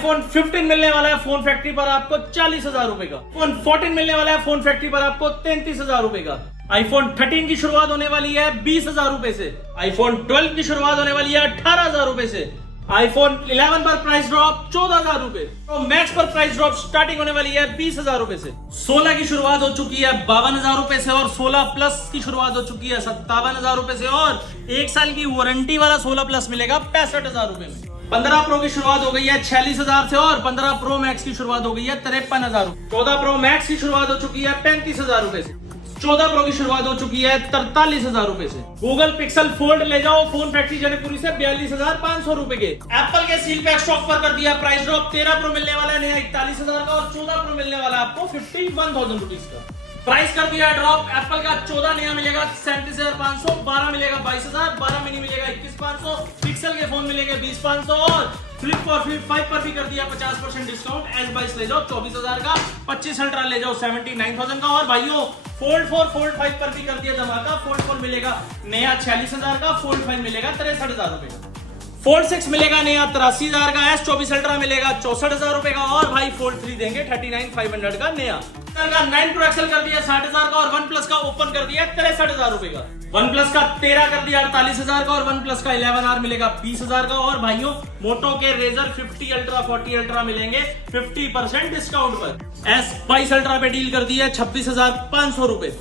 IPhone 15 मिलने वाला है फोन फैक्ट्री पर आपको 40,000 रुपए का। आईफोन 14 मिलने वाला है फोन फैक्ट्री पर आपको 33,000 रुपए का। आईफोन 13 की शुरुआत होने वाली है 20,000 रुपए से। आईफोन 12 की शुरुआत होने वाली है 18,000 रुपए से। आईफोन 11 पर प्राइस ड्रॉप 14,000 रुपए। तो मैक्स पर प्राइस ड्रॉप स्टार्टिंग होने वाली है 20,000 रुपए से। 16 की शुरुआत हो चुकी है 52,000 रुपए से और 16 प्लस की शुरुआत हो चुकी है 57,000 रुपए से और 1 साल की वारंटी वाला 16 प्लस मिलेगा 65,000 रुपए में। 15 प्रो की शुरुआत हो गई है 46,000 से और 15 प्रो मैक्स की शुरुआत हो गई है 53,000 रुपए। 14 प्रो मैक्स की शुरुआत हो चुकी है 35,000 रुपए से। 14 प्रो की शुरुआत हो चुकी है 43,000 रुपए से। गूगल पिक्सल फोल्ड ले जाओ फोन फैक्ट्री जनकपुरी से 42,500 रुपए के। एप्पल के सील पैक स्टॉक पर कर दिया प्राइस ड्रॉप। 13 प्रो मिलने वाला है नया 41,000 का और 14 प्रो मिलने वाला आपको 51,000 रुपीज का। प्राइस कर दिया ड्रॉप। एप्पल का 14 नया मिलेगा 37,500, 12 मिलेगा 22,000, 12 मिनी मिलेगा 21,500, पिक्सल के फोन मिलेंगे 20,500 और फ्लिप और फ्लिप 5 पर भी कर दिया 50% डिस्काउंट। S22 ले जाओ 24,000 का, 25 अल्ट्रा ले जाओ 79,000 का और भाइयों फोल्ड 4 फोल्ड 5 पर भी कर दिया धमाका। फोल्ड 4 मिलेगा नया 46,000 का, फोल्ड 5 मिलेगा 63,000 रुपए का। फोल्ड 6 मिलेगा नया 83,000 का, S24 अल्ट्रा मिलेगा 64,000 रुपए का और भाई फोल्ड 3 देंगे 39,500 का नया। 9 प्रो एक्सल कर दिया 60,000 का और वन प्लस का ओपन कर दिया 63,000 रुपए का। वन प्लस का 13 कर दिया 48,000 का और वन प्लस का 11R मिलेगा 20,000 का और भाइयों मोटो के रेजर 50 अल्ट्रा 40 अल्ट्रा मिलेंगे 50% डिस्काउंट पर। S22 अल्ट्रा पे डील कर दिया 26,500 रुपए।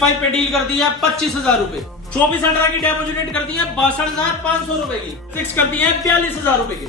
5 पे डील कर दिया 25,000 रुपए। 24 अल्ट्रा की डेमो यूनिट कर दी है 62,500 रुपए की। 6 कर दी है 42,000 रुपए की।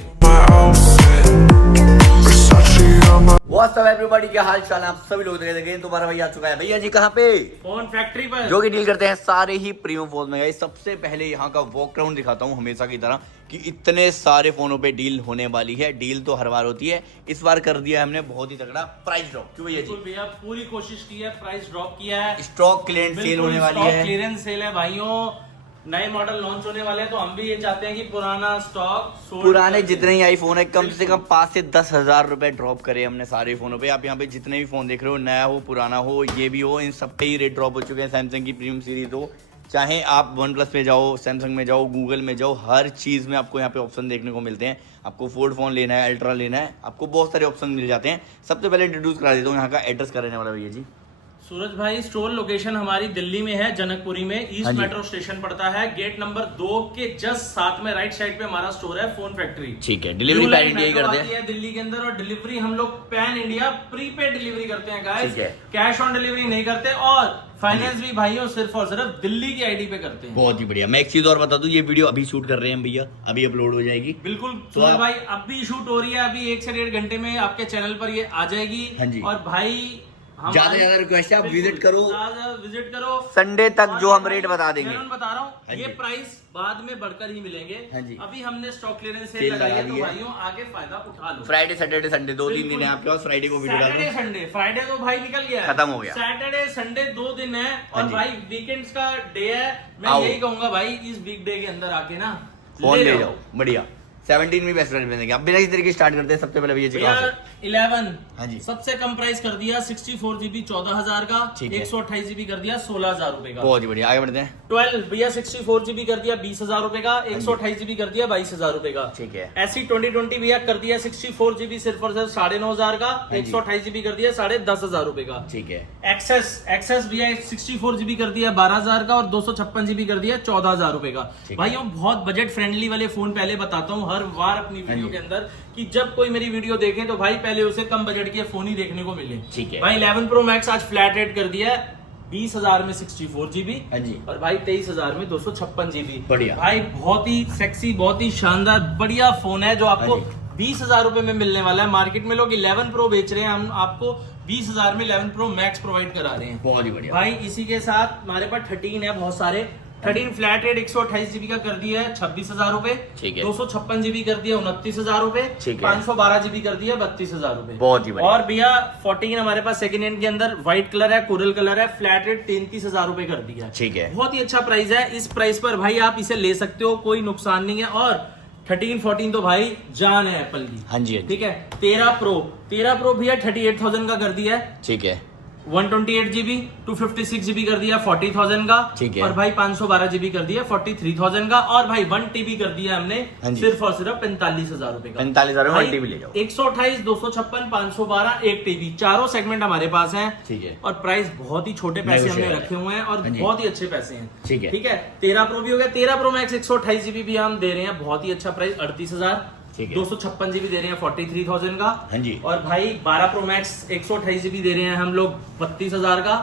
व्हाट्स अप एवरीबॉडी, क्या हाल चाल है आप सभी लोग देखेंगे। तुम्हारा भैया आ चुका है। भैया जी कहाँ पे? फोन फैक्ट्री पर, जो कि डील करते हैं सारे ही प्रीमियम फोन में। सबसे पहले यहाँ का वॉक राउंड दिखाता हूँ हमेशा की तरह कि इतने सारे फोनों पे डील होने वाली है। डील तो हर बार होती है, इस बार कर दिया हमने बहुत ही तगड़ा प्राइस ड्रॉप। क्यों भैया जी? भैया पूरी कोशिश की है, प्राइस ड्रॉप किया है। स्टॉक क्लियरेंस सेल होने वाली है। क्लियरेंस सेल है भाइयों, नए मॉडल लॉन्च होने वाले हैं तो हम भी ये चाहते हैं कि पुराना स्टॉक पुराने जितने ही आईफोन है कम से कम 5 से 10,000 रुपए ड्रॉप करे हमने सारे फोनों पे। आप यहाँ पे जितने भी फोन देख रहे हो, नया हो पुराना हो ये भी हो, इन सब पे ही रेट ड्रॉप हो चुके हैं। सैमसंग की प्रीमियम सीरीज हो, चाहे आप वन प्लस पे जाओ, सैमसंग में जाओ, गूगल में जाओ, हर चीज में आपको यहाँ पे ऑप्शन देखने को मिलते हैं। आपको फोल्ड फोन लेना है, अल्ट्रा लेना है, आपको बहुत सारे ऑप्शन मिल जाते हैं। सबसे पहले इंट्रोड्यूस करा देता हूँ यहाँ का एड्रेस का रहने वाला भैया जी। सूरज भाई स्टोर लोकेशन हमारी दिल्ली में है, जनकपुरी में। ईस्ट मेट्रो स्टेशन पड़ता है, गेट नंबर 2 के जस्ट साथ में राइट साइड पे हमारा स्टोर है फोन फैक्ट्री। ठीक है, डिलीवरी पैन इंडिया ही करते हैं दिल्ली के अंदर और डिलीवरी हम लोग पैन इंडिया प्रीपेड डिलीवरी करते हैं गाइस। कैश ऑन डिलीवरी नहीं करते और फाइनेंस भी भाइयों सिर्फ और सिर्फ दिल्ली की आईडी पे करते हैं। बहुत ही बढ़िया। मैं एक चीज और बता दूं, ये वीडियो अभी शूट कर रहे हैं भैया, अभी अपलोड हो जाएगी। बिल्कुल सूरज भाई, अब भी शूट हो रही है, अभी 1 से 1.5 घंटे में आपके चैनल पर ये आ जाएगी। और भाई ज्यादा ज्यादा रिक्वेस्ट है, आप विजिट करो, विजिट करो संडे तक जो हम रेट बता देंगे। मैं बता रहा हूँ ये प्राइस बाद में बढ़कर ही मिलेंगे। अभी हमने स्टॉक क्लियरेंस सेल सेल लगाई है लगा तो दी है। भाइयों आगे फायदा उठा लो। फ्राइडे सैटरडे संडे 2-3 दिन है आपके पास। फ्राइडे को वीडियो डालो। सैटरडे संडे, फ्राइडे तो भाई निकल गया, खत्म हो गया। सैटरडे संडे 2 दिन है और भाई वीकेंड्स का डे है। मैं यही कहूंगा भाई इस वीक डे के अंदर आके ना फोन ले जाओ। बढ़िया 17 में बेस्ट रेट मिलेंगे। अब बिना किसी तरीके स्टार्ट करते हैं। सबसे पहले भैया जी 11 सबसे कम प्राइस कर दिया 64 GB 14,000 का। 128 GB कर दिया 16,000 रुपए का। बहुत ही बढ़िया, आगे बढ़ते हैं। 12 भैया 64 GB कर दिया 20,000 रुपए का। 128 GB कर दिया 22,000 रुपए का। ठीक है। ऐसी 2020 भैया कर दिया 64 GB सिर्फ और सिर्फ 9,500 का। 128 GB कर दिया 10,500 रुपए का। ठीक है। एक्सेस भैया 64 GB कर दिया 12,000 का और 256 GB कर दिया 14,000 रुपए का। भाइयों बहुत बजट फ्रेंडली वाले फोन पहले बताता हूँ हर बार अपनी वीडियो के अंदर कि जब कोई मेरी वीडियो देखे तो भाई पहले उसे कम बजट के फोन ही देखने को मिले। ठीक है। भाई 11 प्रो मैक्स आज फ्लैट रेट कर दिया 20,000 में 64 GB और भाई 23,000 में 256 GB। बढ़िया भाई बहुत ही सेक्सी, बहुत ही शानदार बढ़िया फोन है जो आपको 20,000 रुपए में मिलने वाला है। मार्केट में लोग 11 प्रो बेच रहे हैं, हम आपको 20,000 में 11 प्रो मैक्स प्रोवाइड करा रहे हैं। बहुत ही बढ़िया भाई इसी के साथ हमारे पास 13 है, बहुत सारे 13 फ्लैट रेट 128 GB का कर दिया है 26,000 रुपए। 256 GB कर दिया 29,000 रुपए। 512 GB कर दिया 32,000 रुपए। बहुत ही बढ़िया। और भैया 14 हमारे पास सेकंड हैंड के अंदर व्हाइट कलर है, कोरल कलर है, फ्लैट रेट 33,000 रुपए कर दिया। ठीक है। बहुत ही अच्छा प्राइस है। इस प्राइस पर भाई आप इसे ले सकते हो, कोई नुकसान नहीं है। और 13 14 तो भाई जान है एप्पल की। हाँ जी। ठीक है। 13 प्रो भैया 38,000 का कर दिया है। ठीक है। 128GB 256GB कर दिया 40,000 का। ठीक है। और भाई 512GB कर दिया 43,000 का। और भाई 1TB कर दिया हमने हाँ जी। सिर्फ और सिर्फ 45,000 रुपए का। 45,000 में 1TB ले जाओ। 128, 256, 512, 1TB चारों सेगमेंट हमारे पास हैं। ठीक है। और प्राइस बहुत ही छोटे पैसे हमने Negotiable रखे हुए हैं और हाँ जी। बहुत ही अच्छे पैसे हैं। ठीक है। ठीक है। 13 प्रो भी हो गया, 13 प्रो मैक्स 128GB भी हम दे रहे हैं, बहुत ही अच्छा प्राइस 38,000। ठीक है। 256GB दे रहे हैं 43,000 का। हाँ जी। और भाई 12 प्रो मैक्स 128GB दे रहे हैं हम लोग 32,000 का।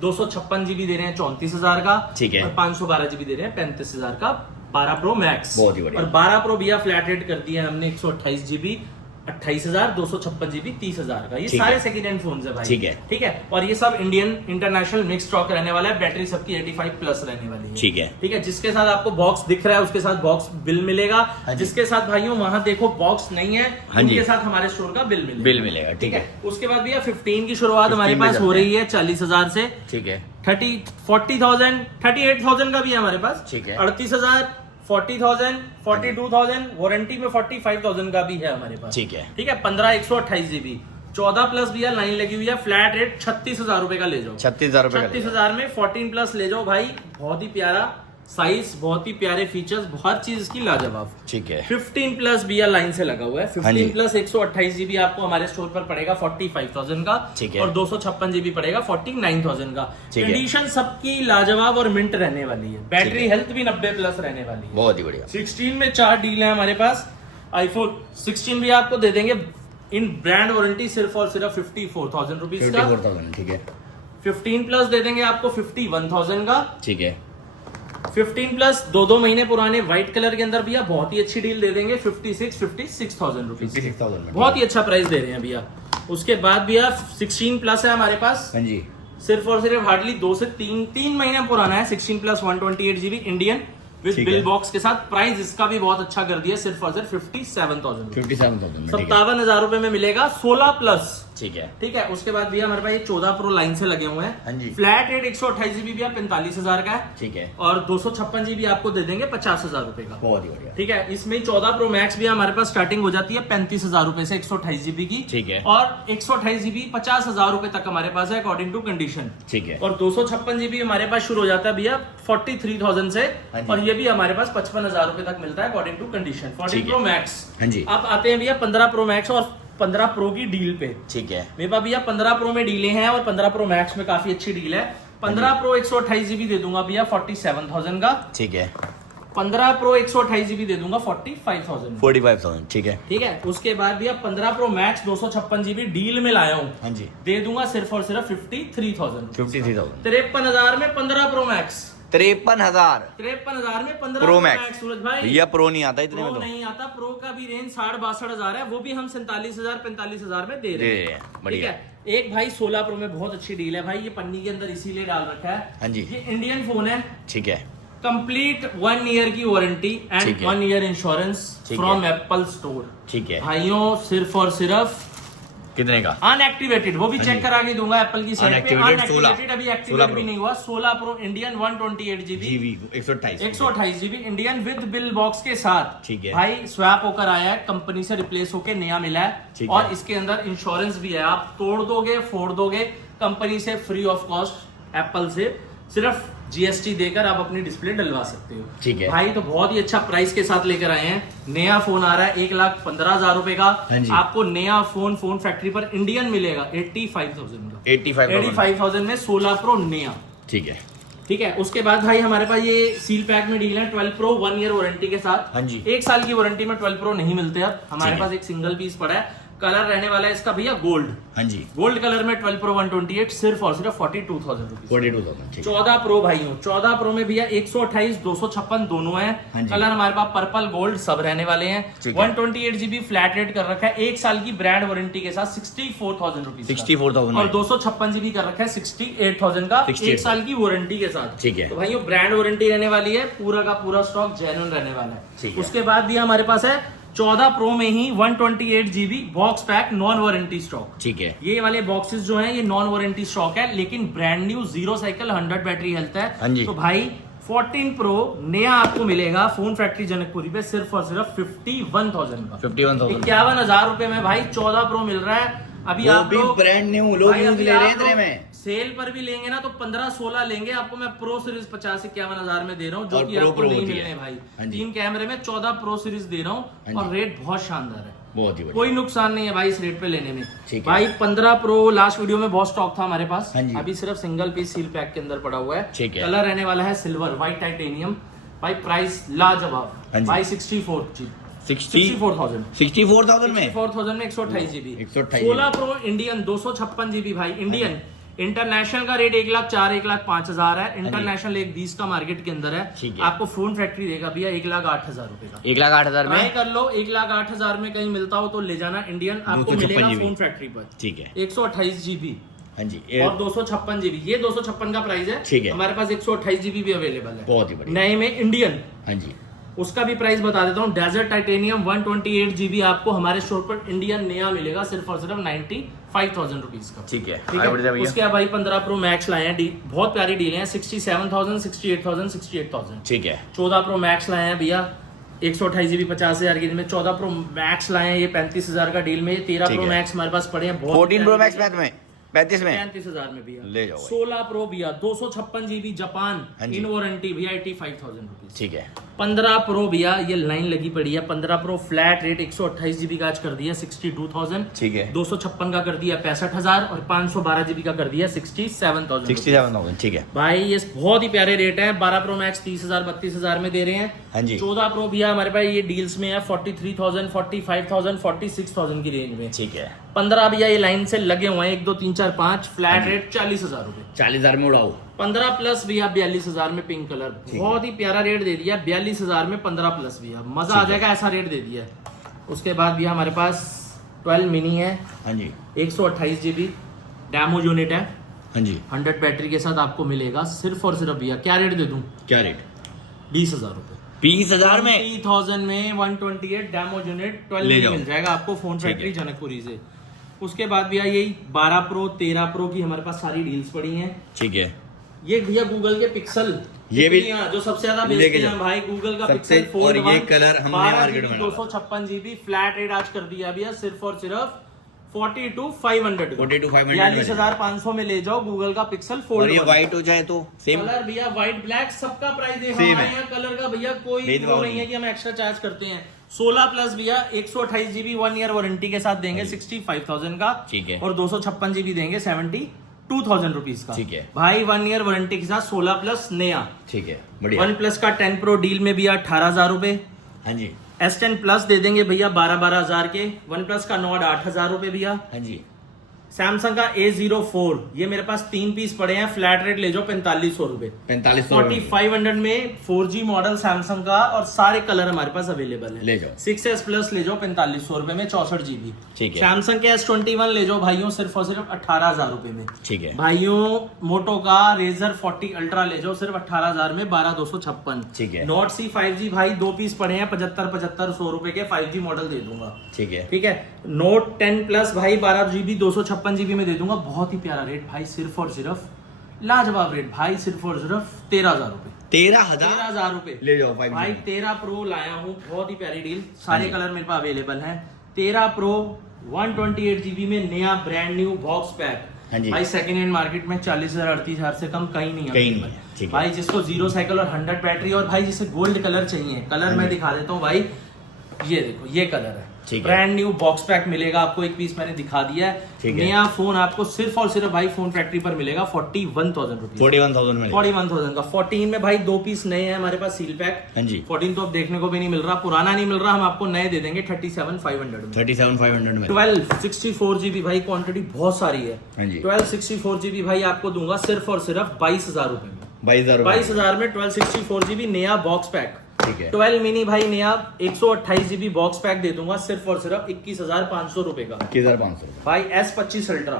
256GB दे रहे हैं 34,000 का। ठीक है। और 512GB दे रहे हैं 35,000 का 12 प्रो मैक्स। बहुत ही बढ़िया। और 12 प्रो भैया फ्लैट रेट कर दिया है हमने 128GB 28,000, 256GB 30,000 का। ये ठीक सारे है। सेकंड हैंड फोन है भाई। ठीक है। ठीक है। और ये सब इंडियन इंटरनेशनल मिक्स स्टॉक रहने वाला है। बैटरी सबकी 85 प्लस रहने वाली है। ठीक है। ठीक है। जिसके साथ आपको बॉक्स दिख रहा है उसके साथ बॉक्स बिल मिलेगा। हाँ जी। जिसके साथ भाइयों वहां देखो बॉक्स नहीं है, हाँ जी। उनके साथ हमारे स्टोर का बिल मिलेगा। बिल मिलेगा। ठीक है। उसके बाद भैया 15 की शुरुआत हमारे 15 में पास हो चलते रही है 40,000 से। ठीक है। 40,000 38,000 का भी है हमारे पास। ठीक है। 38,000 40,000 42,000 वारंटी में 45,000 का भी है हमारे पास। ठीक है। ठीक है। 15 128GB 14 प्लस भैया लाइन लगी हुई है। फ्लैट रेट 36,000 रुपए का ले जाओ। 36,000 रुपए 36,000 में 14 प्लस ले जाओ भाई। बहुत ही प्यारा साइज, बहुत ही प्यारे फीचर्स, बहुत चीज इसकी लाजवाब। ठीक है। 15 प्लस भैया लाइन से लगा हुआ है। हाँ जी। 15 प्लस 128GB आपको हमारे स्टोर पर पड़ेगा 45,000 का। ठीक है। और 256GB पड़ेगा 49,000 का। ठीक है। कंडीशन सबकी लाजवाब और मिंट रहने वाली है। बैटरी ठीक है। हेल्थ भी 90 प्लस रहने वाली है। बहुत ही बढ़िया। 16 में 4 डील है हमारे पास। आईफोन 16 भी आपको दे देंगे इन ब्रांड वारंटी सिर्फ और सिर्फ 54,000 रुपीज का। 54,000। ठीक है। 15 प्लस दे देंगे आपको 51,000 का। ठीक है। 15 प्लस 2 महीने पुराने व्हाइट कलर के अंदर भैया बहुत ही अच्छी डील दे देंगे 56,000 रुपीज। 56,000 में। बहुत ही अच्छा प्राइस दे रहे हैं भैया। उसके बाद भैया 16 प्लस है हमारे पास। हाँ जी। सिर्फ और सिर्फ हार्डली 2 से 3 महीने पुराना है। 16 प्लस 128GB इंडियन विद ठीक बिल है। बॉक्स के साथ। प्राइस इसका भी बहुत अच्छा कर दिया सिर्फ और सिर्फ 57,000 57,000 में। ठीक है। 57,000 रुपए में मिलेगा 16 प्लस। ठीक है। ठीक है। उसके बाद भैया हमारे पास ये 14 प्रो लाइन से लगे हुए हैं। हाँ जी। फ्लैट रेट 128GB भैया 45,000 का है। ठीक है। और 256GB आपको दे देंगे 50,000 रुपए का। बहुत ही बढ़िया। ठीक है। इसमें 14 प्रो मैक्स भी हमारे पास स्टार्टिंग हो जाती है 35,000 रुपए से 128GB की। ठीक है। और 128GB 50,000 रुपए तक हमारे पास है अकॉर्डिंग टू कंडीशन। ठीक है। और 256GB हमारे पास शुरू हो जाता है भैया 43,000 से। हाँ जी। और ये भी हमारे पास 55,000 रुपए तक मिलता है अकॉर्डिंग टू कंडीशन। 14 ठीक है। Pro max. हाँ जी। अब आते हैं भैया 15 प्रो मैक्स और 15 प्रो की डील पे। ठीक है। मेरे पास भैया 15 प्रो में डीलें हैं और 15 प्रो मैक्स में काफी अच्छी डील है। 15 प्रो 128GB दे दूंगा भैया 47,000 का। ठीक है। 15 प्रो 128GB दे दूंगा 45,000 का। 45,000। ठीक है। ठीक है। उसके बाद भैया 15 प्रो मैक्स 256GB डील में लाया हूँ। हाँ जी। दे दूंगा सिर्फ और सिर्फ 53,000। 53,000। 53,000 में 15 प्रो मैक्स। 53,000 53,000 में 15 प्रो मैक्स। सूरज भाई भैया प्रो नहीं आता इतने में प्रो तो। नहीं आता। प्रो का भी रेंज 62,000 है। वो भी हम 47,000 45,000 में दे रहे हैं। बढ़िया। ठीक है। एक भाई 16 प्रो में बहुत अच्छी डील है भाई। ये पन्नी के अंदर इसीलिए डाल रखा है। हाँ जी। ये इंडियन फोन है। ठीक है। कंप्लीट 1 ईयर की वारंटी एंड ठीक है। 1 ईयर इंश्योरेंस ठीक फ्रॉम है। Apple store. ठीक है। भाइयों सिर्फ और सिर्फ कितने का? अनएक्टिवेटेड, वो भी हाँ चेक जी। करा के दूंगा एप्पल की साइट पे। Unactivated अनएक्टिवेटेड अभी 16 एक्टिवेट भी Pro। नहीं हुआ। 16 pro Indian 128GB 128GB Indian with bill box के साथ। ठीक है। भाई स्वैप होकर आया है, कंपनी से रिप्लेस होकर नया मिला है। ठीक और है। इसके अंदर इंश्योरेंस भी है। आप तोड़ दोगे फोड़ दोगे कंपनी से फ्री ऑफ कॉस्ट एप्पल से सिर्फ GST देकर आप अपनी डिस्प्ले डलवा सकते हो। ठीक है। भाई तो बहुत ही अच्छा प्राइस के साथ लेकर आए हैं। नया फोन आ रहा है 1,15,000 रुपए का। हाँ जी। आपको नया फोन फैक्ट्री पर इंडियन मिलेगा 85,000 का। 85,000। 85,000 में 16 प्रो नया। ठीक है। ठीक है। उसके बाद भाई हमारे पास ये सील पैक में डील है 12 प्रो 1 ईयर वारंटी के साथ। हाँ जी। 1 साल की वारंटी में 12 प्रो नहीं मिलते अब हमारे ठीक है। पास। एक सिंगल पीस पड़ा है। कलर रहने वाला है इसका भैया गोल्ड। हाँ जी। गोल्ड कलर में 12 प्रो 128 सिर्फ और सिर्फ 42,000 रुपीज। 42,000। ठीक है। 14 प्रो भाइयों 14 प्रो में भैया 128 256 दोनों हाँ हैं। जी। कलर हमारे पास पर्पल गोल्ड सब रहने वाले हैं। ठीक है। 128GB फ्लैट रेट कर रखा है 1 साल की ब्रांड वारंटी के साथ 64,000 रुपीज। 64,000 और 256GB कर रखा है 68,000 का 68,000 1 साल की वारंटी के साथ। ठीक है। तो भाइयों ब्रांड वारंटी रहने वाली है। पूरा का पूरा स्टॉक जेन्युइन रहने वाला ठीक है। है। उसके बाद भी हमारे पास है 14 प्रो में ही 128GB box pack non warranty stock. ठीक है। ये वाले बॉक्सेस जो हैं ये नॉन वारंटी स्टॉक है लेकिन brand new 0 cycle 100 battery health है। हाँ जी। तो भाई 14 प्रो नया आपको मिलेगा फोन फैक्ट्री जनकपुरी पे सिर्फ और सिर्फ 51,000 का। 51,000। 51,000 रुपए में भाई 14 प्रो मिल रहा है। अभी वो आप भी लोग ब्रांड न्यू लोग भाई यूज अभी ले रहे हैं आप इतने लोग में। सेल पर भी लेंगे ना तो 15-16 लेंगे, आपको मैं प्रो सीरीज 50-51 हजार में दे रहा हूँ, जो और कि प्रो आपको प्रो नहीं होती मिलने है। भाई। हाँ जी। 3 कैमरे में 14 प्रो सीरीज दे रहा हाँ हूँ और जी। रेट बहुत शानदार है, बहुत ही बढ़िया। कोई नुकसान नहीं है भाई इस रेट पे लेने में। ठीक है। भाई 15 प्रो लास्ट वीडियो में बहुत स्टॉक था हमारे पास, हाँ जी। अभी सिर्फ सिंगल पीस सील पैक के अंदर पड़ा हुआ है। ठीक है। कलर रहने वाला है सिल्वर व्हाइट टाइटेनियम। भाई प्राइस लाजवाब हाँ जी। भाई 64 जी 64,000 में 64,000 में 128 जीबी 128 16 प्रो इंडियन 256 जीबी भाई इंडियन। इंटरनेशनल का रेट 1,04,000 1,05,000 है, इंटरनेशनल 1,20,000 का मार्केट के अंदर है। ठीक है। आपको फोन फैक्ट्री देगा भैया 1,08,000 रुपए का। 1,08,000 ट्राई में। कर लो, 1,08,000 में कहीं मिलता हो तो ले जाना इंडियन, आपको 256 मिलेगा GB फोन फैक्ट्री पर। ठीक है। 128 जीबी हाँ जी। और 256 जीबी, ये 256 का प्राइस है। ठीक है। हमारे पास 128 जीबी भी अवेलेबल है, बहुत ही बढ़िया। नए में इंडियन। हाँ जी। उसका भी प्राइस बता देता हूँ, डेजर्ट टाइटेनियम 128 जीबी आपको हमारे स्टोर पर इंडियन नया मिलेगा सिर्फ और सिर्फ 95,000 रुपीज का। ठीक है। ठीक आगे बढ़ जाओ है। भैया। उसके बाद भाई 15 प्रो मैक्स लाए हैं, बहुत प्यारी डील है, 67,000 68,000 68,000। ठीक है। 14 प्रो मैक्स लाए हैं भैया 128 जीबी 50,000 की में। 14 प्रो मैक्स लाए हैं ये 35,000 का डील में। 13 ठीक प्रो है। मैक्स हमारे पास पड़े हैं 14 प्रो मैक्स में 35 में 35,000 में भैया ले जाओ भाई। 16 प्रो भैया 256 जीबी जापान हाँ जी। इन वारंटी भैया 85,000 रुपीज। ठीक है। 15 प्रो भैया ये लाइन लगी पड़ी है, 15 प्रो फ्लैट रेट 128 जीबी का आज कर दिया 62,000। ठीक है। 256 का कर दिया 65,000 और 512 जीबी का कर दिया 67,000। 67,000 ठीक है। भाई ये बहुत ही प्यारे रेट है। 12 प्रो मैक्स 30,000 32,000 में दे रहे हैं। हाँ जी। 14 प्रो भैया हमारे पास ये डील्स में है 43,000 45,000 46,000 की रेंज में। ठीक है। 15 भैया ये लाइन से लगे हुए हैं 1 2 3 4 5 फ्लैट रेट 40,000 रुपए। 40,000 में उड़ाओ। 15 प्लस भैया 42,000 में पिंक कलर, बहुत ही प्यारा रेट दे दिया 42,000 में 15 प्लस भैया, मजा आ जाएगा ऐसा रेट दे दिया। उसके बाद भैया हमारे पास 12 मिनी है हाँ जी। 128 जीबी डैमो यूनिट है, हाँ जी। 100 बैटरी के साथ आपको मिलेगा सिर्फ और सिर्फ भैया क्या रेट दे दूं, क्या रेट? 20,000 रुपए। 20,000 में 20,000 में 128 डैमो यूनिट 12 ले मिनी जाओ। मिल जाएगा आपको फोन ठीक है। फैक्ट्री जनकपुरी से। उसके बाद भैया यही 12 प्रो 13 प्रो की हमारे पास सारी डील्स पड़ी हैं। ठीक है। ये भैया गूगल के पिक्सल ये भी जो सबसे ज्यादा लेके बेचते हैं जाओ। भाई गूगल का सबसे- पिक्सल फोल्ड और ये कलर हमने मार्केट में 256 जीबी फ्लैट रेट आज कर दिया भैया सिर्फ और सिर्फ 42,500 42,500 42,500 में ले जाओ गूगल का पिक्सल और फोल्ड। ये व्हाइट हो जाए तो सेम। कलर भैया व्हाइट ब्लैक सबका प्राइस है Same हमारे है। यहाँ कलर का भैया कोई भेदभाव वो नहीं है कि हम एक्स्ट्रा चार्ज करते हैं। 16 प्लस भैया 128 जीबी 1 ईयर वारंटी के साथ देंगे 65,000 का। ठीक है। और 256 जीबी देंगे 72,000 रुपीज का। ठीक है। भाई 1 ईयर वारंटी के साथ 16 प्लस नया। ठीक है। बढ़िया। वन प्लस का 10 प्रो डील में भैया 18,000 रुपए। हाँ जी। S10 प्लस दे देंगे भैया 12,000 के। वन प्लस का नॉट 8,000 रुपए भैया। हाँ जी। सैमसंग का A04 ये मेरे पास 3 पीस पड़े हैं, फ्लैट रेट ले जाओ 4,500 रुपए। 4500 4500 में 4G मॉडल सैमसंग का और सारे कलर हमारे पास अवेलेबल है। ले जाओ। 6S प्लस ले जाओ 4500 रुपए में 64 जीबी। ठीक है। सैमसंग के S21 ले जाओ भाइयों सिर्फ और सिर्फ 18,000 रुपए में। ठीक है। भाइयों मोटो का रेजर 40 अल्ट्रा ले जाओ सिर्फ 18,000 में 12,256। ठीक है। नोट C 5G भाई 2 पीस पड़े हैं 75-100 रुपए के 5G मॉडल दे दूंगा। ठीक है। ठीक है। नोट 10 प्लस भाई 12 GB 256 GB में दे दूंगा, बहुत ही प्यारा रेट भाई सिर्फ और सिर्फ लाजवाब रेट भाई सिर्फ और सिर्फ 13,000 रुपए। 13,000 रुपए ले जाओ 5G भाई। 13 प्रो लाया हूँ, बहुत ही प्यारी डील, सारे कलर मेरे पास अवेलेबल हैं। 13 प्रो 128 GB में नया ब्रांड न्यू बॉक्स पैक। हाँ जी। भाई सेकंड हैंड मार्केट में 40,000 38,000 से कम कहीं नहीं है। कहीं नहीं है। ठीक है। भाई जिसको 0 साइकिल और 100 बैटरी और भाई जिसे गोल्ड कलर चाहिए, कलर मैं दिखा देता हूँ भाई, ये देखो ये कलर है। ठीक है। ब्रांड न्यू बॉक्स पैक मिलेगा आपको, एक पीस मैंने दिखा दिया है। ठीक है। नया फोन आपको सिर्फ और सिर्फ भाई फोन फैक्ट्री पर मिलेगा 41,000 रुपीज। 41,000 में ले। 41,000 का 14 में भाई 2 पीस नए हैं हमारे पास सील पैक। हाँ जी। 14 तो अब देखने को भी नहीं मिल रहा, पुराना नहीं मिल रहा, हम आपको नए दे देंगे 37,500 में। 37,500 में। 12 64 GB भाई क्वांटिटी बहुत सारी है। हाँ जी। 12 64 GB भाई आपको दूंगा सिर्फ और सिर्फ 22,000 रुपए में। 22,000 22,000 में 12 64 GB नया बॉक्स पैक। ठीक है। 12 मिनी भाई नया 128 GB बॉक्स पैक दे दूंगा सिर्फ और सिर्फ 21,500 रुपए का। 21,500 भाई S25 अल्ट्रा।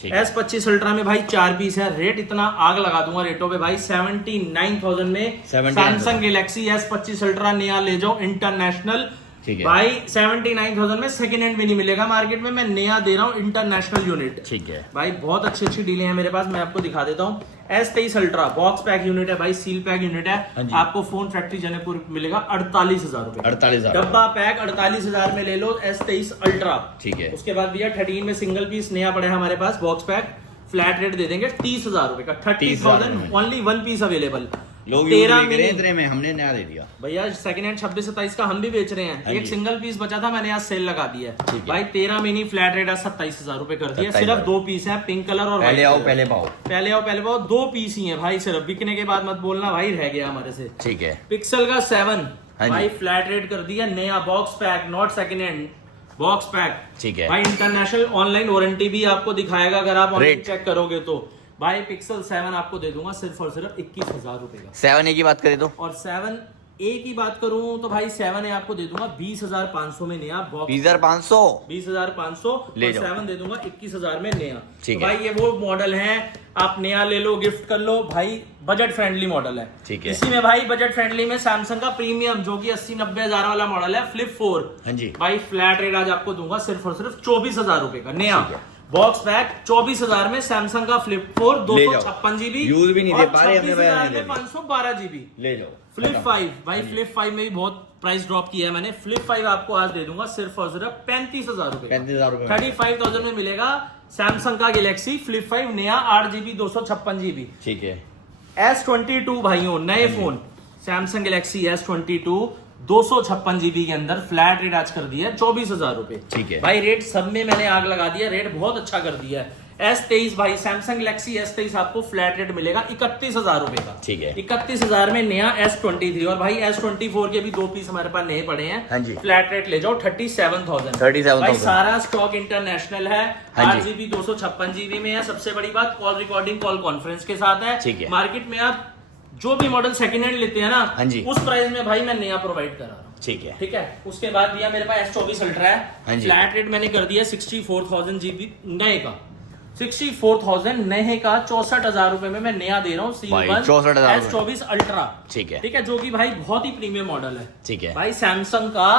ठीक है। S25 अल्ट्रा में भाई 4 पीस है, रेट इतना आग लगा दूंगा रेटों पे भाई 79,000 में 79,000 सैमसंग गैलेक्सी S25 अल्ट्रा नया ले जाओ इंटरनेशनल। ठीक है। भाई 79,000 में सेकंड हैंड भी नहीं मिलेगा मार्केट में, मैं नया दे रहा हूँ इंटरनेशनल यूनिट। ठीक है। भाई बहुत अच्छी अच्छी डीलें हैं मेरे पास, मैं आपको दिखा देता हूँ। S23 ultra box pack unit है भाई, सील पैक यूनिट हाँ है। जी। आपको फोन फैक्ट्री जनकपुर मिलेगा 48,000 रुपए। 48,000 डब्बा पैक 48,000 में ले लो S23 अल्ट्रा। ठीक है। उसके बाद भैया 13 में सिंगल पीस नया पड़ा है हमारे पास बॉक्स पैक फ्लैट रेट दे देंगे 30,000 रुपए का। 30,000 ओनली वन पीस अवेलेबल। लोग 13 इतने में हमने नया दे दिया भैया। सेकंड हैंड 26-27 का हम भी बेच रहे हैं। एक सिंगल पीस बचा था, मैंने आज सेल लगा दिया है भाई। 13 मिनी फ्लैट रेट 27,000 रुपए कर दिया। सिर्फ 2 पीस है, पिंक कलर और पहले आओ पहले पाओ, पहले आओ पहले पाओ। 2 पीस ही है भाई सिर्फ, बिकने के बाद मत बोलना भाई रह गया हमारे से। ठीक है। पिक्सल का 7 भाई फ्लैट रेट कर दिया नया, box pack, not second hand, box pack. ठीक है भाई। इंटरनेशनल ऑनलाइन वारंटी भी आपको दिखाएगा अगर आप ऑनलाइन चेक करोगे तो। भाई पिक्सल 7 आपको दे दूंगा सिर्फ और सिर्फ 21,000 रुपए का। 7A की बात करें तो, और 7A की बात करूं तो भाई 7A आपको दे दूंगा 20,500 में नया बॉक्स। 20,500 20,500 ले जाओ। 7 दे दूंगा 21,000 में नया। ठीक तो है। भाई ये वो मॉडल है, आप नया ले लो, गिफ्ट कर लो भाई, बजट फ्रेंडली मॉडल है। ठीक है। इसी में भाई बजट फ्रेंडली में सैमसंग का प्रीमियम जो कि 80-90 हजार वाला मॉडल है, फ्लिप 4। हाँ जी। भाई फ्लैट रेट आज आपको दूंगा सिर्फ और सिर्फ 24,000 रुपए का नया बॉक्स पैक। 24,000 में सैमसंग का फ्लिप 4 256 GB यूज भी नहीं दे पा रहे, 26,000 में 512 GB ले जाओ। फ्लिप 5 भाई। फ्लिप 5 में भी बहुत प्राइस ड्रॉप किया है मैंने। फ्लिप 5 आपको आज दे दूंगा सिर्फ और सिर्फ 35,000 रुपए। 35,000 रुपए 35,000 में मिलेगा सैमसंग का गैलेक्सी फ्लिप 5 नया 8 GB 256 GB। ठीक है। S22 भाइयों नए phone Samsung Galaxy S22 256 GB के अंदर फ्लैट रेट आज कर दिया है 24,000 रुपए। ठीक है भाई। रेट सब में मैंने आग लगा दिया, रेट बहुत अच्छा कर दिया है। S23 भाई सैमसंग गैलेक्सी S23 आपको फ्लैट रेट मिलेगा 31,000 रुपए का। ठीक है। 31,000 में नया S23 और भाई S24 के भी 2 पीस हमारे पास नए पड़े हैं। हाँ जी। फ्लैट रेट ले जाओ 37,000। 37,000 भाई सारा स्टॉक इंटरनेशनल है। हाँ 8 GB 256 GB में है। सबसे बड़ी बात कॉल रिकॉर्डिंग, कॉल कॉन्फ्रेंस के साथ है। ठीक है। मार्केट में आप जो भी मॉडल सेकंड हैंड लेते हैं ना, हाँ जी, उस प्राइस में भाई मैं नया प्रोवाइड करा रहा हूँ। ठीक है। ठीक है। उसके बाद भैया मेरे पास S24 अल्ट्रा है। हाँ जी। फ्लैट रेट मैंने कर दिया 64,000 GB नए का। 64,000 नए का 64,000 रुपए में मैं नया दे रहा हूँ। 64,000 S24 अल्ट्रा। ठीक है। ठीक है, जो कि भाई बहुत ही प्रीमियम मॉडल है। ठीक है भाई सैमसंग का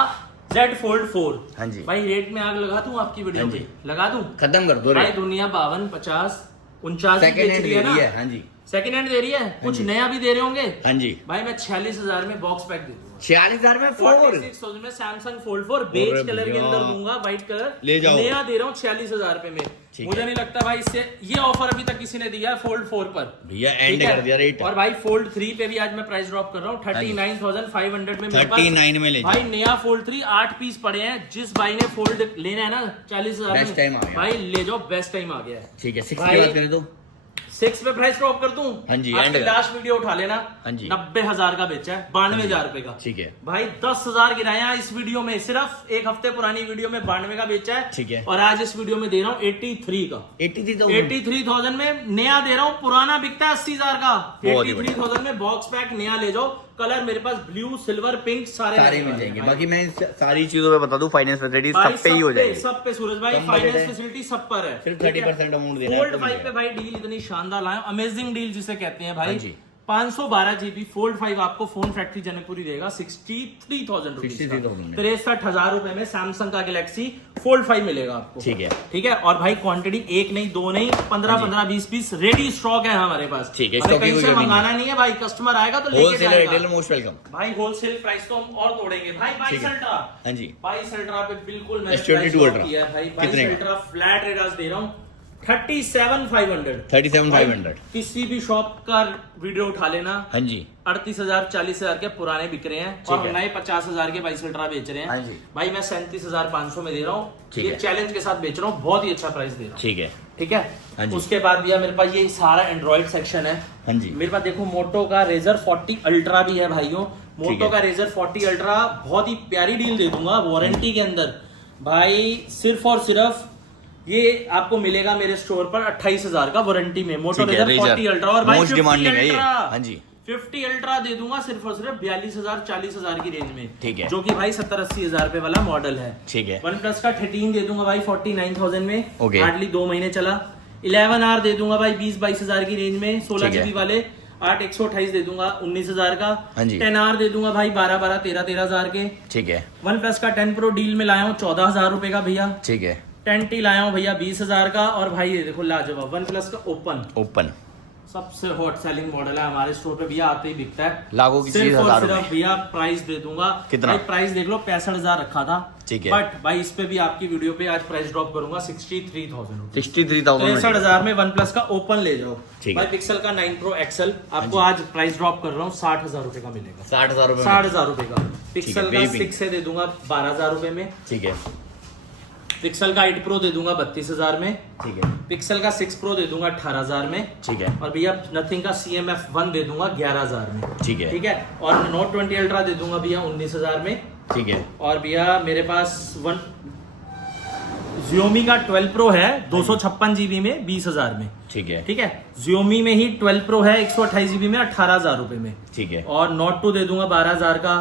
Z Fold 4। हाँ जी। भाई रेट में आग लगा दूं आपकी वीडियो हाँ में, जी। लगा दूं, खत्म कर दो भाई। दुनिया 52, 50, 49 सेकंड हैंड दे रही है। हाँ जी। सेकंड हैंड दे रही है, कुछ नया भी दे रहे होंगे। हाँ जी। भाई मैं 46,000 में बॉक्स पैक दे दूंगा। 46,000 में 46,000 में सैमसंग फोल्ड 4 बेज कलर के अंदर दूंगा, व्हाइट कलर ले जाओ। नया दे रहा हूँ 46,000 रुपए में। मुझे नहीं लगता भाई इससे ये ऑफर अभी तक किसी ने दिया है फोल्ड 4 पर। भैया एंड कर दिया रेट। और भाई फोल्ड 3 पे भी आज मैं प्राइस ड्रॉप कर रहा हूँ 39,500 में। 39 में ले जाओ। भाई नया फोल्ड 3 8 पीस पड़े हैं। जिस भाई ने फोल्ड लेना है ना 40,000 बेस्ट टाइम आ गया भाई ले जाओ, बेस्ट टाइम आ गया है। ठीक है। 6 भाई, की बात करें तो 6 पे प्राइस ड्रॉप कर दूं। हाँ जी, आपकी लास्ट वीडियो उठा लेना। हाँ जी। 90,000 का बेचा है, 92,000 रुपए का। ठीक है। भाई 10,000 गिराया इस वीडियो में, सिर्फ एक हफ्ते पुरानी वीडियो में 92 का बेचा है। ठीक है। और आज इस वीडियो में दे रहा हूँ 83 का। 83,000 में नया दे रहा हूँ, पुराना बिकता है 80,000 का। 83,000 में बॉक्स पैक नया ले जाओ। कलर मेरे पास ब्लू, सिल्वर, पिंक सारे मिल जाएंगे। बाकी मैं सारी चीजों पे बता दूं, फाइनेंस फैसिलिटी सब पे ही हो जाएगी। सब पे सूरज भाई फाइनेंस फैसिलिटी सब पर है। सिर्फ 30% अमाउंट देना है। फोल्ड 5 पे भाई डील इतनी शानदार लाया, अमेजिंग डील जिसे कहते हैं भाई। हाँ जी। 512 GB फोल्ड 5 आपको फोन फैक्ट्री जनकपुरी देगा 63,000 रुपीज। 63,000 रुपए में सैमसंग का गैलेक्सी फोल्ड 5 मिलेगा आपको। ठीक है। ठीक है। और भाई क्वांटिटी 1 नहीं 2 नहीं 15-15 20 पीस रेडी स्टॉक है हमारे पास। ठीक है। कहीं से मंगाना नहीं है भाई, कस्टमर आएगा तो लेके जाएगा। मोस्ट वेलकम भाई होलसेल प्राइस तो हम और तोड़ेंगे भाई। 22 अल्ट्रा। हाँ जी। 22 अल्ट्रा पे बिल्कुल मैंने S22 अल्ट्रा किया है भाई। 22 अल्ट्रा फ्लैट रेट आज दे रहा हूँ 37,500। 37,500 किसी भी शॉप का वीडियो उठा लेना। हाँ जी। 38,000 40,000 के पुराने बिक रहे हैं और नए 50,000 के 22 अल्ट्रा बेच रहे हैं। हाँ जी। भाई मैं 37,500 में दे रहा हूँ। ठीक ये है। चैलेंज के साथ बेच रहा हूँ, बहुत ही अच्छा प्राइस दे रहा हूँ। ठीक है। ठीक है। हाँ जी। उसके बाद भैया मेरे पास ये सारा एंड्रॉइड सेक्शन है। हाँ जी। मेरे पास देखो मोटो का रेजर 40 अल्ट्रा भी है भाइयों। मोटो का रेजर 40 अल्ट्रा बहुत ही प्यारी डील दे दूंगा वारंटी के अंदर। भाई सिर्फ और सिर्फ ये आपको मिलेगा मेरे स्टोर पर 28,000 का वारंटी में। मोटो रेजर 40 अल्ट्रा और भाई 50 अल्ट्रा। हाँ जी। 50 अल्ट्रा दे दूंगा सिर्फ और सिर्फ 42,000 40,000 की रेंज में। ठीक है। जो कि भाई 70-80,000 रुपए वाला मॉडल है। ठीक है। वन प्लस का 13 दे दूंगा भाई 49,000 में। ओके। हार्डली 2 महीने चला। 11R दे दूंगा भाई 20-22,000 की रेंज में। 16 GB वाले 8/128 दे दूंगा 19,000 का। हाँ जी। 10R दे दूंगा भाई 12-12 13,000 के। ठीक है। वन प्लस का 10 Pro डील में लाया हूँ 14,000 रुपए का भैया। ठीक है। 10T लाया हूँ भैया 20,000 का। और भाई ये देखो लाजवाब वन प्लस का ओपन सबसे हॉट सेलिंग मॉडल है हमारे स्टोर पे भैया, आते ही बिकता है लाखों की चीज। सिर्फ और सिर्फ भैया प्राइस दे दूंगा। कितना? प्राइस देख लो 65,000 रखा था ठीक है। बट भाई इस पे भी आपकी वीडियो पे आज प्राइस ड्रॉप करूंगा 63,000। 63,000 63,000 में वन प्लस का ओपन ले जाओ। ठीक भाई है। पिक्सल का 9 Pro XL आपको आज प्राइस ड्रॉप कर रहा हूँ 60,000 रुपए का मिलेगा। 60,000 रुपए 60,000 रुपए का। पिक्सल का baby। 6 से दे दूंगा 12,000 रुपए में। ठीक है। पिक्सल का 8 Pro दे दूंगा 32,000 में। ठीक है। पिक्सल का 6 Pro दे दूंगा 18,000 में। ठीक है। और भैया नथिंग का CMF 1 दे दूंगा 11,000 में। ठीक है। ठीक है। और Note 20 अल्ट्रा दे दूंगा भैया 19,000 में। ठीक है। और भैया मेरे पास Xiaomi का 12 Pro है 256 GB में 20,000 में। ठीक है। ठीक है। Xiaomi में ही 12 Pro है 128 GB में 18,000 रुपए में। ठीक है। और Note 2 दे दूंगा 12,000 का।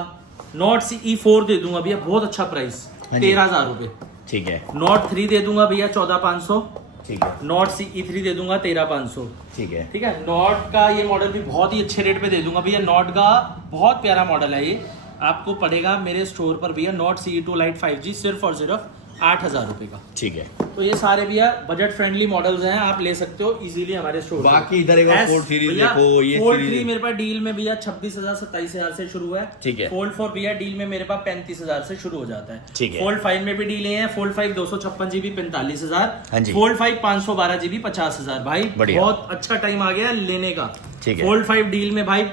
Note CE 4 दे दूंगा भैया बहुत अच्छा प्राइस हाँ जी। 13,000 रुपए। ठीक है। Note 3 दे दूंगा भैया 14,500। ठीक है। Note CE 3 दे दूंगा 13,500। ठीक है। ठीक है। Note का ये मॉडल भी बहुत ही अच्छे रेट पे दे दूंगा भैया। Note का बहुत प्यारा मॉडल है ये। आपको पड़ेगा मेरे स्टोर पर भैया Note CE 2 Lite 5G सिर्फ और सिर्फ 8,000 रुपए का। ठीक है। तो ये सारे भैया बजट फ्रेंडली मॉडल्स हैं, आप ले सकते हो इजीली हमारे स्टोर से। बाकी इधर एक और फोल्ड सीरीज देखो, ये फोल्ड सीरीज 3 मेरे पास डील में भैया 26,000 27,000 से शुरू है। ठीक है। फोल्ड 4 भैया डील में मेरे पास 35,000 से शुरू हो जाता है। ठीक है। फोल्ड 5 में भी डील हैं। Fold 5 256 GB 45,000। हाँ जी। Fold 5 512 GB 50,000। भाई बढ़िया। बहुत अच्छा टाइम आ गया है लेने का। ठीक है। फोल्ड 5 डील में भाई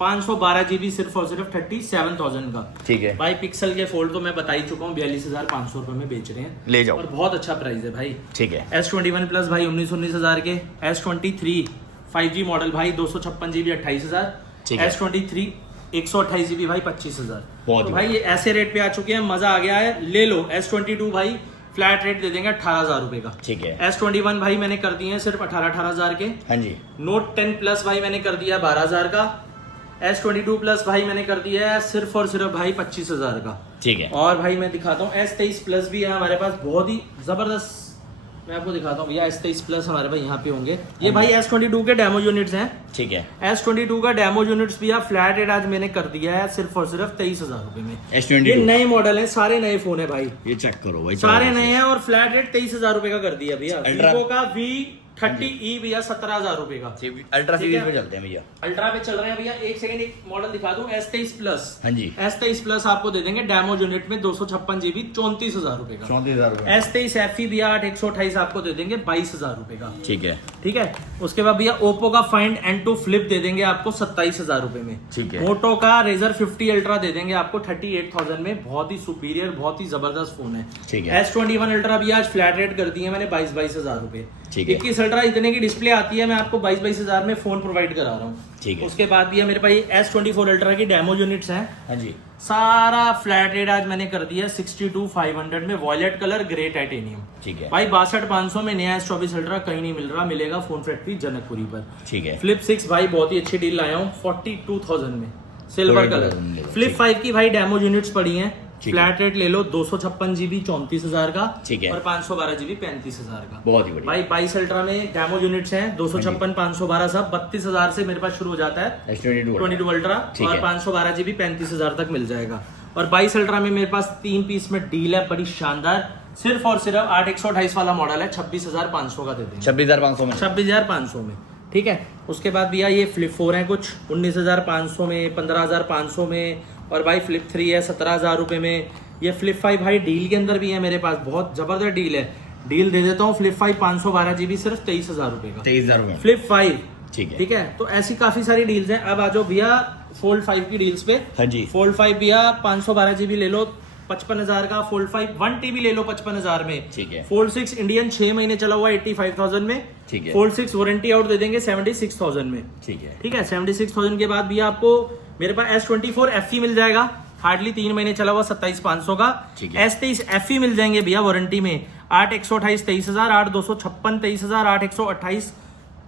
512 GB सिर्फ और सिर्फ 37,000 का। ठीक है। भाई पिक्सल के फोल्ड तो मैं बता ही चुका हूँ 42,500 रुपए में बेच रहे हैं। ले जाओ। और बहुत अच्छा प्राइस है भाई। ठीक है। S21 प्लस भाई 19,000 के। S23 5G मॉडल भाई 256 GB 28,000। ठीक है। S23 128 GB भाई 25,000। बहुत तो भाई ये ऐसे रेट पे आ चुके हैं, मजा आ गया है, ले लो। S22 भाई फ्लैट रेट दे देंगे 18,000 रुपए का। ठीक है। S21 भाई मैंने कर दिए हैं सिर्फ 18,000 के। हाँ जी। Note 10 प्लस भाई मैंने कर दिया 12,000 का। S22 प्लस भाई मैंने कर दिया है सिर्फ और सिर्फ भाई 25,000 का। ठीक है। और भाई मैं दिखाता हूँ S23 प्लस भी है हमारे पास, बहुत ही जबरदस्त। मैं आपको दिखाता हूँ भैया S23 प्लस हमारे पास यहाँ पे होंगे। ये भाई S22 के डेमो यूनिट्स हैं। ठीक है। S22 का डेमो यूनिट्स भी फ्लैट रेट आज मैंने कर दिया है सिर्फ और सिर्फ 23,000 रुपए में। S22 ये नए मॉडल है, सारे नए फोन है भाई, ये चेक करो भाई, सारे नए हैं। और फ्लैट रेट 23,000 रुपए का कर दिया भैया। Ultra- Vivo का V30e भैया 17,000 रुपए का। अल्ट्रा ठीक सीरीज है। पे चलते हैं भैया। अल्ट्रा पे चल रहे हैं भैया। एक सेकंड एक मॉडल दिखा दूं S23 प्लस। हाँ जी। S23 प्लस आपको दे देंगे डेमो यूनिट में 256 GB 34,000 रुपए का। 34,000 रुपए। S23 FE भैया 8/128 आपको दे देंगे 22,000 रुपए का। ठीक है। ठीक है। उसके बाद भैया ओप्पो का फाइंड N2 फ्लिप दे देंगे आपको 27,000 रुपए में। ठीक है। मोटो का रेजर 50 अल्ट्रा दे देंगे आपको 38,000 में। बहुत ही सुपीरियर, बहुत ही जबरदस्त फोन है। ठीक है। S21 अल्ट्रा भी आज फ्लैट रेट कर दिए मैंने 22,000 रुपए। ठीक है। 21 अल्ट्रा इतने की डिस्प्ले आती है, मैं आपको 22,000 में फोन प्रोवाइड करा रहा हूँ। ठीक है। उसके बाद भी मेरे पास S24 अल्ट्रा की डेमो यूनिट्स हैं। हाँ जी। सारा फ्लैट रेट आज मैंने कर दिया 62,500 में, वॉयलेट कलर ग्रे टाइटेनियम। ठीक है। भाई 62,500 में नया S24 अल्ट्रा कहीं नहीं मिल रहा, मिलेगा फोन फैक्ट्री जनकपुरी पर। ठीक है। फ्लिप 6 भाई बहुत ही अच्छी डील लाया हूँ 42,000 में, सिल्वर कलर। फ्लिप 5 की भाई डेमो यूनिट्स पड़ी हैं। ठीक है। फ्लैट रेट ले लो 256 GB 34,000 का। ठीक है। और 512 GB 35,000 का। बहुत ही बढ़िया। भाई 22 अल्ट्रा में डेमो यूनिट्स हैं 256 512 सब 32,000 से मेरे पास शुरू हो जाता है। S22 22 अल्ट्रा ठीक और है। 512 GB 35,000 तक मिल जाएगा। और 22 अल्ट्रा में मेरे पास 3 पीस में डील है बड़ी शानदार, सिर्फ और सिर्फ 8/128 वाला मॉडल है 26,500 का दे देंगे। 26,500 में। 26,500 में। ठीक है। उसके बाद भैया ये फ्लिप 4 है कुछ 19,500 में, 15,500 में। और भाई फ्लिप 3 है 17,000 रुपए में। ये फ्लिप 5 भाई डील के अंदर भी है मेरे पास, बहुत जबरदस्त डील है। डील दे देता हूँ फ्लिप 5 512 GB सिर्फ 23,000 रुपए का। 23,000 रुपए। फ्लिप 5 ठीक है। ठीक है। तो ऐसी काफी सारी डील्स हैं। अब आ जाओ भैया फोल्ड 5 की डील्स पे। हाँ जी। फोल्ड 5 भैया 512 GB ले लो 55,000 का। फोल्ड 5 1 TB ले लो 55,000 में। ठीक है। फोल्ड 6 इंडियन 6 महीने चला हुआ 85,000 में। ठीक है। फोल्ड 6 वारंटी आउट दे देंगे 76,000 में। ठीक है। ठीक है। 76,000 के बाद भैया आपको मेरे पास S24 FE मिल जाएगा, हार्डली 3 महीने चला हुआ 27,500 का। ठीक है। S23 FE मिल जाएंगे भैया वारंटी में 8/128 23,000, 8/256 23,000, 8/128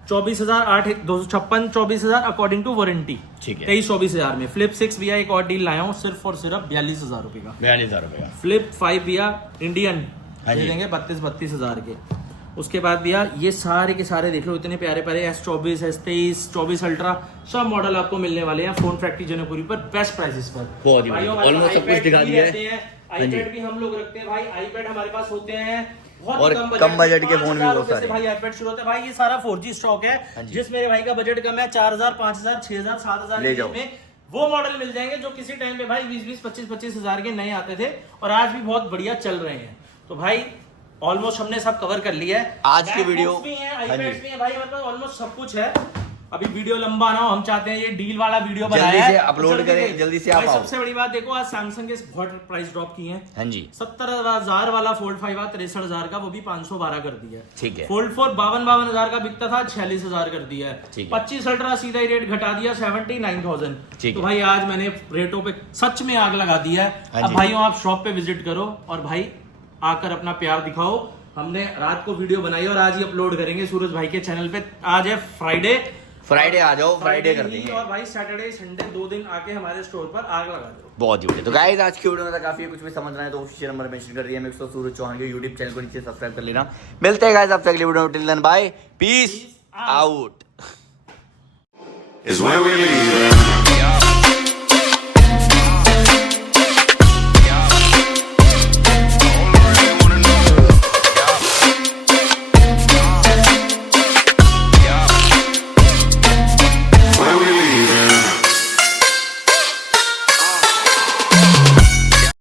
24,000, 8/256 24,000 अकॉर्डिंग टू वारंटी। ठीक है। 23-24,000 में। फ्लिप 6 भैया एक और डील लाया हूँ सिर्फ और सिर्फ 42,000 रुपए का। 42,000 रुपए का। फ्लिप 5 भैया इंडियन हाँ दे जी। देंगे 32,000 के। उसके बाद भैया ये सारे के सारे देख लो, इतने प्यारे प्यारे S24 S23 24 अल्ट्रा सब मॉडल आपको मिलने वाले हैं फोन फैक्ट्री जनकपुरी पर बेस्ट प्राइसेस पर। बहुत ही बढ़िया। Almost सब कुछ दिखा दिया है। आईपैड भी हम लोग रखते हैं भाई, आईपैड हमारे पास होते हैं बहुत और ही कम बजट के फोन भी 5,000 बहुत रुपए से सारे। भाई आईपैड शुरू होता है। भाई ये सारा 4G स्टॉक हाँ है, जी। जिस मेरे भाई का बजट कम है 4,000 5,000 6,000 7,000 ले जाओ। में वो मॉडल मिल जाएंगे जो किसी टाइम पे भाई 20-20, 25-25 हजार के नए आते थे और आज भी बहुत बढ़िया चल रहे हैं। तो भाई ऑलमोस्ट हमने सब कवर कर लिया है। आज की वीडियो भी है, हाँ iPads जी। भी है भाई, मतलब ऑलमोस्ट सब कुछ है। अभी वीडियो लंबा ना हो, हम चाहते हैं ये डील वाला वीडियो जल्दी बनाया से है, अपलोड करें, जल्दी से आप भाई आओ। सबसे बड़ी बात देखो, आज सैमसंग के बहुत प्राइस ड्रॉप किए हैं। हाँ जी 70,000 वाला फोल्ड 5 63,000 का, वो भी 512 कर दिया है। ठीक है। फोल्ड 4 52,000 का बिकता था, 46,000 कर दिया है। ठीक है। 25 अल्ट्रा सीधा ही रेट घटा दिया 79,000। ठीक तो है। भाई आज मैंने रेटों पे सच में आग लगा दिया है। हाँ अब जी। भाइयों आप शॉप पे विजिट करो और भाई आकर अपना प्यार दिखाओ। हमने रात को वीडियो बनाई और आज ही अपलोड करेंगे सूरज भाई के चैनल पे। आज है फ्राइडे आ जाओ, फ्राइडे कर देंगे। और भाई सैटरडे संडे 2 दिन आके हमारे स्टोर पर आग लगा दो। बहुत ही बढ़िया। तो गाइस आज की वीडियो में तो काफी है, कुछ भी समझना है तो ऑफिशियल नंबर मेंशन कर दिया। मैं सूरज चौहान के यूट्यूब चैनल को नीचे सब्सक्राइब कर लेना। मिलते हैं गाइस आपसे अगली वीडियो में। Till then bye, peace out. is when we leave.